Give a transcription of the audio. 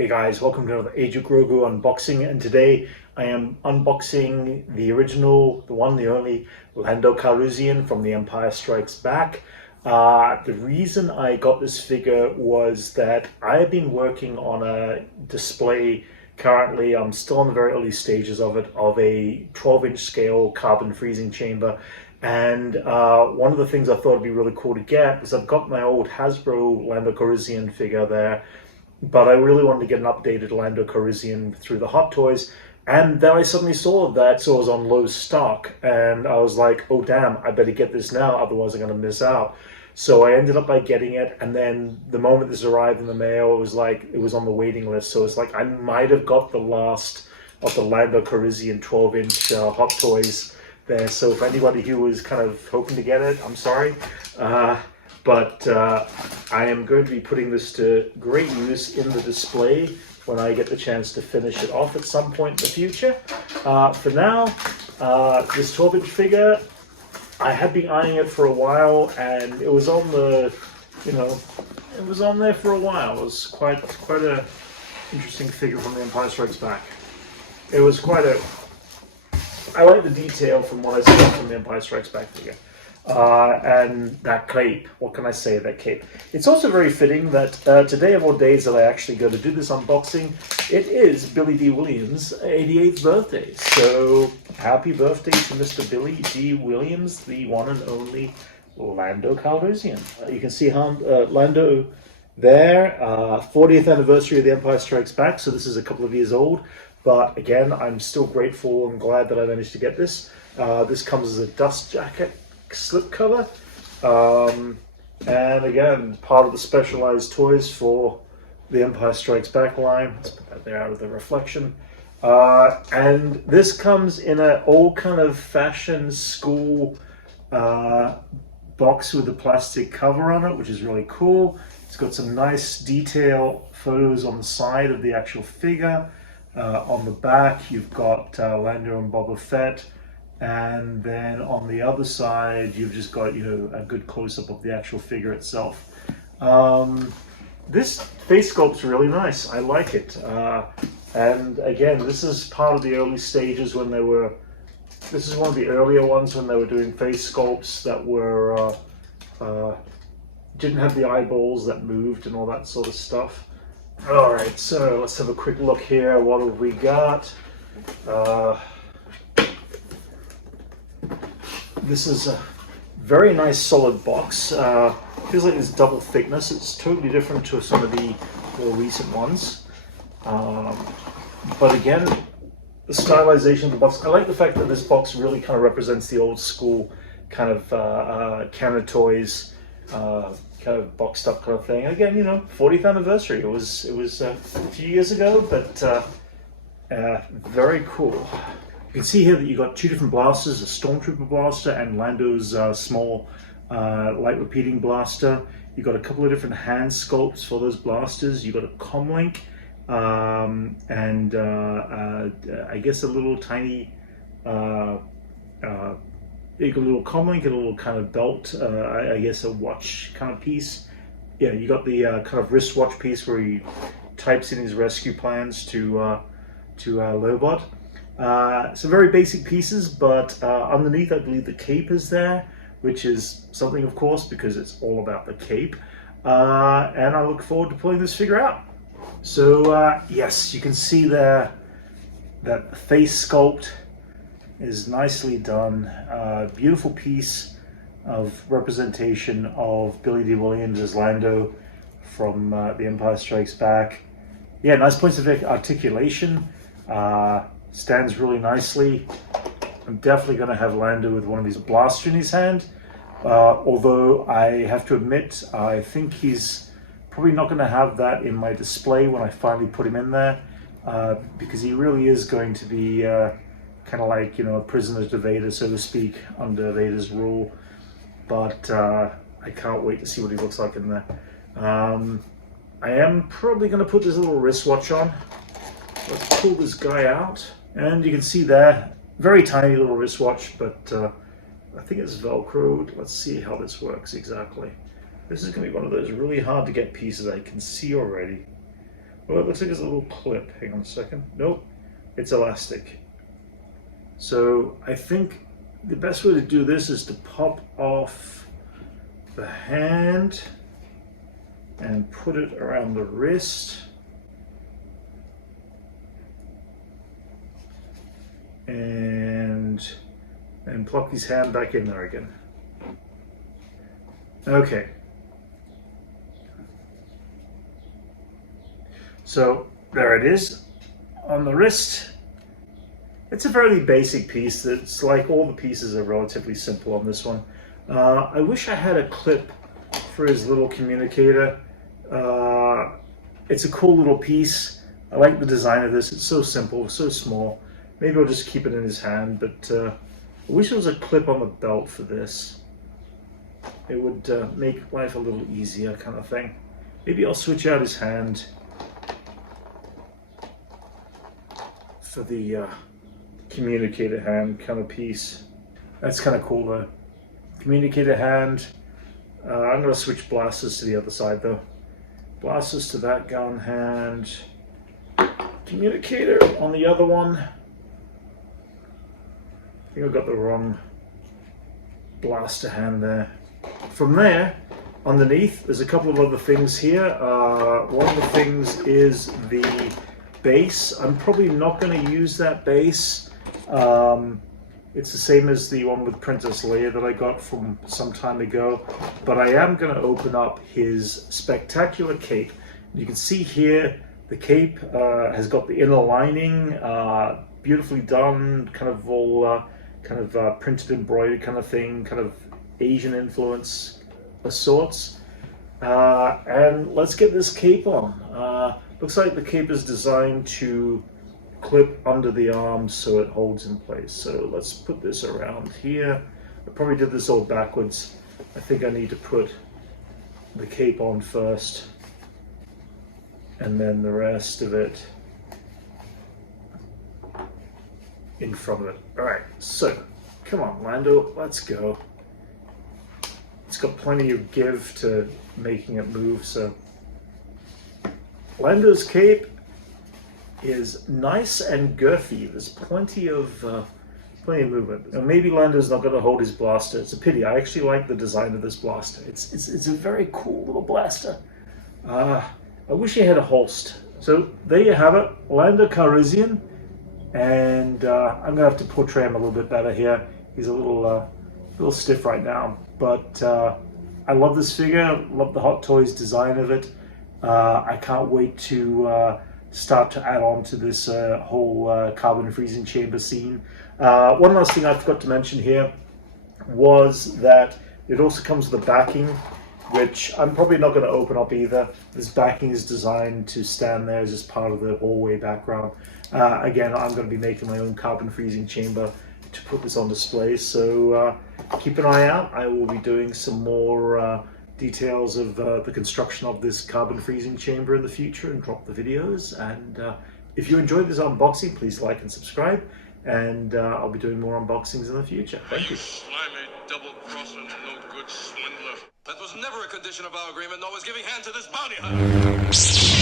Hey guys, welcome to another Age of Grogu unboxing, and today I am unboxing the original, the one, the only Lando Calrissian from The Empire Strikes Back. The reason I got this figure was that I have been working on a display currently. I'm still in the very early stages of it, of a 12-inch scale carbon freezing chamber. And one of the things I thought would be really cool to get is I've got my old Hasbro Lando Calrissian figure there, but I really wanted to get an updated Lando Calrissian through the Hot Toys. And then I suddenly saw that it was on low stock, and I was like, oh damn, I better get this now, otherwise I'm going to miss out. So I ended up by getting it, and then the moment this arrived in the mail, it was like it was on the waiting list. So it's like I might have got the last of the Lando Calrissian 12-inch Hot Toys there. So if anybody who was kind of hoping to get it, I'm sorry. But I am going to be putting this to great use in the display when I get the chance to finish it off at some point in the future. For now, this 12-inch figure, I had been eyeing it for a while, and it was on the, it was on there for a while. It was quite a interesting figure from The Empire Strikes Back. It was I like the detail from what I saw from The Empire Strikes Back figure. And that cape, what can I say, that cape? It's also very fitting that today of all days that I actually go to do this unboxing, it is Billy D. Williams' 88th birthday. So happy birthday to Mr. Billy D. Williams, the one and only Lando Calrissian. You can see how Lando there, 40th anniversary of The Empire Strikes Back, so this is a couple of years old. But again, I'm still grateful and glad that I managed to get this. This comes as a dust jacket slipcover, and again, part of the specialized toys for the Empire Strikes Back line. Let's put that there out of the reflection. And this comes in an old kind of fashion school box with a plastic cover on it, which is really cool. It's got some nice detail photos on the side of the actual figure. On the back, you've got Lando and Boba Fett. And then on the other side, you've just got, a good close-up of the actual figure itself. This face sculpt's really nice. I like it. And again, this is part of the early stages when they were, this is one of the earlier ones when they were doing face sculpts that were, didn't have the eyeballs that moved and all that sort of stuff. All right, so let's have a quick look here. What have we got? This is a very nice solid box. Feels like it's double thickness. It's totally different to some of the more recent ones. But again, the stylization of the box. I like the fact that this box really kind of represents the old school kind of Counter Toys kind of boxed up kind of thing. And again, 40th anniversary. It was a few years ago, but very cool. You can see here that you've got two different blasters, a Stormtrooper blaster and Lando's small light repeating blaster. You've got a couple of different hand sculpts for those blasters. You've got a comlink and I guess a little tiny, you've got a little comlink and a little kind of belt, I guess a watch kind of piece. Yeah, you got the kind of wristwatch piece where he types in his rescue plans to Lobot. Some very basic pieces, but underneath I believe the cape is there, which is something of course because it's all about the cape, and I look forward to pulling this figure out. So yes, you can see there that the face sculpt is nicely done. Beautiful piece of representation of Billy D. Williams as Lando from The Empire Strikes Back. Yeah, nice points of articulation. Stands really nicely. I'm definitely going to have Lando with one of these blasters in his hand. Although I have to admit, I think he's probably not going to have that in my display when I finally put him in there, because he really is going to be kind of like, a prisoner to Vader, so to speak, under Vader's rule. But I can't wait to see what he looks like in there. I am probably going to put this little wristwatch on. Let's pull this guy out. And you can see there, very tiny little wristwatch, but I think it's Velcroed. Let's see how this works exactly. This is going to be one of those really hard to get pieces I can see already. Well, it looks like it's a little clip. Hang on a second. Nope, it's elastic. So I think the best way to do this is to pop off the hand and put it around the wrist. And plop his hand back in there again. Okay. So there it is on the wrist. It's a fairly basic piece. It's like all the pieces are relatively simple on this one. I wish I had a clip for his little communicator. It's a cool little piece. I like the design of this. It's so simple, so small. Maybe I'll just keep it in his hand, but I wish there was a clip on the belt for this. It would make life a little easier, kind of thing. Maybe I'll switch out his hand for the communicator hand kind of piece. That's kind of cool though. Communicator hand. I'm going to switch blasters to the other side though. Blasters to that gun hand. Communicator on the other one. I think I've got the wrong blaster hand there. From there, underneath, there's a couple of other things here. One of the things is the base. I'm probably not going to use that base. It's the same as the one with Princess Leia that I got from some time ago, but I am going to open up his spectacular cape. You can see here the cape has got the inner lining, beautifully done, kind of all printed, embroidered kind of thing, kind of Asian influence of sorts. And let's get this cape on. Looks like the cape is designed to clip under the arms so it holds in place. So let's put this around here. I probably did this all backwards. I think I need to put the cape on first and then the rest of it in front of it. All right, so come on, Lando, let's go. It's got plenty of give to making it move, so. Lando's cape is nice and girthy. There's plenty of movement. And maybe Lando's not going to hold his blaster. It's a pity. I actually like the design of this blaster. It's a very cool little blaster. I wish he had a holst. So there you have it, Lando Calrissian. And I'm gonna have to portray him a little bit better here. He's a little stiff right now, but I love this figure. Love the Hot Toys design of it. I can't wait to start to add on to this whole carbon freezing chamber scene. One last thing I forgot to mention here was that it also comes with a backing, which I'm probably not going to open up either. This backing is designed to stand there as just part of the hallway background. Again, I'm going to be making my own carbon freezing chamber to put this on display, so keep an eye out. I will be doing some more details of the construction of this carbon freezing chamber in the future and drop the videos. And if you enjoyed this unboxing, please like and subscribe, and I'll be doing more unboxings in the future. Thank you. Slimy, double-crossing, no-good swindler. That was never a condition of our agreement, nor was giving hand to this bounty hunter.